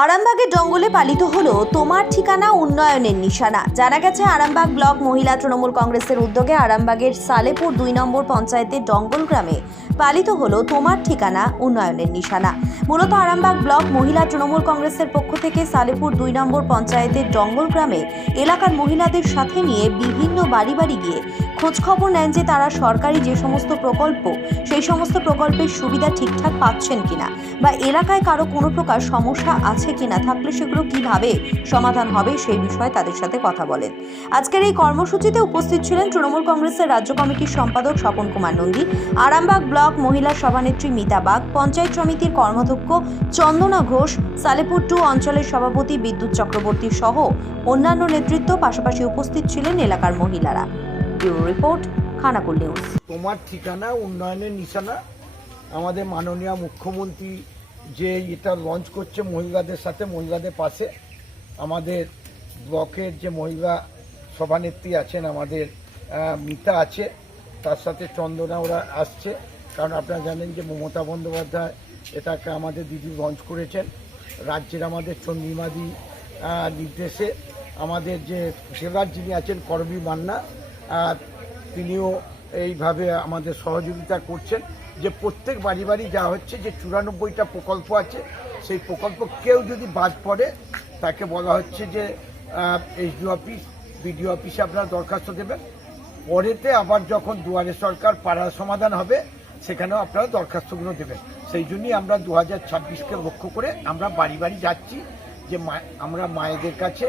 আরামবাগের জঙ্গলে পালিত হলো তোমার ঠিকানা উন্নয়নের নিশানা। জানা গেছে, আরামবাগ ব্লক মহিলা তৃণমূল কংগ্রেসের উদ্যোগে আরামবাগের সালেপুর দুই নম্বর পঞ্চায়েতের ডঙ্গল গ্রামে পালিত হলো তোমার ঠিকানা উন্নয়নের নিশানা। মূলত আরামবাগ ব্লক মহিলা তৃণমূল কংগ্রেসের পক্ষ থেকে সালেপুর দুই নম্বর পঞ্চায়েতের ডঙ্গল গ্রামে এলাকার মহিলাদের সাথে নিয়ে বিভিন্ন বাড়ি বাড়ি গিয়ে খোঁজখবর নেন যে তারা সরকারি যে সমস্ত প্রকল্প, সেই সমস্ত প্রকল্পের সুবিধা ঠিকঠাক পাচ্ছেন কিনা বা এলাকায় কারও কোনো প্রকার সমস্যা আছে কিনা, থাকলে সেগুলো কীভাবে সমাধান হবে সেই বিষয়ে তাদের সাথে কথা বলেন। আজকের এই কর্মসূচিতে উপস্থিত ছিলেন তৃণমূল কংগ্রেসের রাজ্য কমিটির সম্পাদক স্বপন কুমার নন্দী, আরামবাগ ব্লক মহিলা সভানেত্রী মিতা বাগ, পঞ্চায়েত সমিতির কর্মাধ্যক্ষ চন্দনা ঘোষ, সালেপুর টু অঞ্চলের সভাপতি বিদ্যুৎ চক্রবর্তী সহ অন্যান্য নেতৃত্ব পাশাপাশি উপস্থিত ছিলেন এলাকার মহিলারা। Bureau report, Khanakul news. তোমার ঠিকানা, উন্নয়নের নিশানা, আমাদের মাননীয় মুখ্যমন্ত্রী যে এটা লঞ্চ করছে মহিলাদের সাথে, মহিলাদের পাশে। আমাদের ব্লকের যে মহিলা সভানেত্রী আছেন, আমাদের মিতা আছে। তার সাথে চন্দনা ওরা আসছে। কারণ আপনারা জানেন যে মমতা বন্দ্যোপাধ্যায় এটাকে আমাদের দিদি লঞ্চ করেছেন। রাজ্যের আমাদের চন্দ্রিমাদি নির্দেশে। আমাদের যে সেবার যিনি আছেন, করবী মান্না তিনিও এইভাবে আমাদের সহযোগিতা করছেন যে প্রত্যেক বাড়ি বাড়ি যা হচ্ছে যে চুরানব্বইটা প্রকল্প আছে, সেই প্রকল্প কেউ যদি বাদ পড়ে, তাকে বলা হচ্ছে যে এইচডি অফিস, বিডিও অফিসে আপনারা দরখাস্ত দেবেন। পরেতে আবার যখন দুয়ারে সরকার পাড়ার সমাধান হবে, সেখানেও আপনারা দরখাস্তগুলো দেবেন। সেই জন্যই আমরা দু হাজার ছাব্বিশকে লক্ষ্য করে আমরা বাড়ি বাড়ি যাচ্ছি যে আমরা মায়েদের কাছে,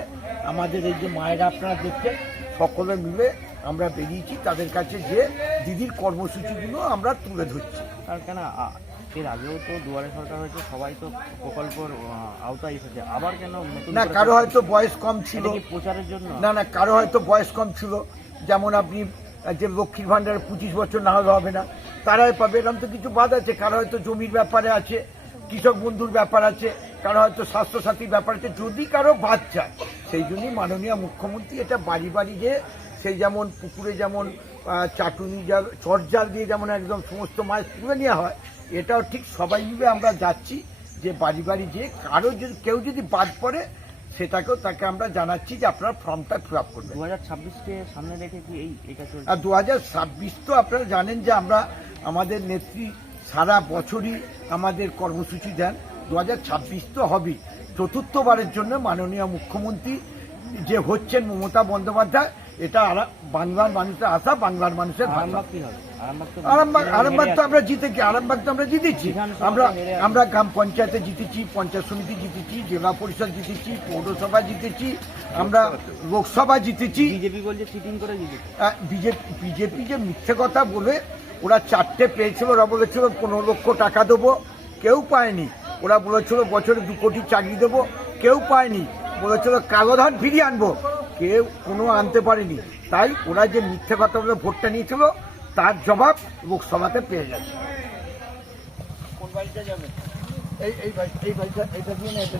আমাদের এই যে মায়েরা আপনারা দেখছেন, সকলে মিলে আমরা বেরিয়েছি তাদের কাছে যে দিদির কর্মসূচিগুলো আমরা তুলে ধরছি। তার কেন এর আগেও তো দুয়ারে সরকার হয়েছে সবাই তো প্রকল্পর আওতায় এসেছে। আবার কেন না কারও হয়তো বয়স কম ছিল। প্রচারের জন্য? না না কারও হয়তো বয়স কম ছিল। যেমন আপনি যে লক্ষ্মীর ভাণ্ডার পঁচিশ বছর না হলে হবে না তারাই পাবে এরকম তো কিছু বাদ আছে। কারও হয়তো জমির ব্যাপারে আছে কৃষক বন্ধুর ব্যাপার আছে কারও হয়তো স্বাস্থ্যসাথীর ব্যাপার আছে। যদি কারও বাদ চায় সেই জন্যই মাননীয় মুখ্যমন্ত্রী এটা বাড়ি বাড়ি যে সেই যেমন পুকুরে যেমন চাটুনি জাল চটজাল দিয়ে যেমন একদম সমস্ত মাছ তুলে নেওয়া হয় এটাও ঠিক সবাই মিলে আমরা যাচ্ছি যে বাড়ি বাড়ি যে কারও যদি কেউ যদি বাদ পড়ে সেটাকেও তাকে আমরা জানাচ্ছি যে আপনারা ফর্মটা ফিল আপ করবেন। দু হাজার ছাব্বিশকে সামনে রেখে কি এই এটা আর দু হাজার ছাব্বিশ তো আপনারা জানেন যে আমরা আমাদের নেত্রী সারা বছরই আমাদের কর্মসূচি দেন দু হাজার ছাব্বিশ তো হবেই। চতুর্থবারের জন্য মাননীয় মুখ্যমন্ত্রী যে হচ্ছেন মমতা বন্দ্যোপাধ্যায় এটা বাংলার মানুষের আশা বাংলার মানুষের আরামবাগ কি আরামবাগ তো। আমরা জিতেছি আরামবাগ তো আমরা জিতেছি। আমরা আমরা গ্রাম পঞ্চায়েতে জিতেছি পঞ্চায়েত সমিতি জিতেছি জেলা পরিষদ জিতেছি পৌরসভা জিতেছি আমরা লোকসভা জিতেছি। বিজেপি বলছে চিটিং করে জিতেছে বিজেপি বিজেপি যে মিথ্যে কথা বলে ওরা চারটে পেয়েছিল ওরা বলেছিল পনেরো লক্ষ টাকা দেবো। কেউ পায়নি। ওরা বলেছিল বছরে দু কোটি চাকরি দেবো। কেউ পায়নি। বলেছিল কালো ধান ফিরিয়ে আনব। কেউ কোনো আনতে পারেনি। তাই ওরা যে মিথ্যে কথা বলে ভোটটা নিয়েছিল তার জবাব লোকসভাতে পেয়ে যাবে? এই এই এই বাড়িটা এটা দিয়ে না এটা।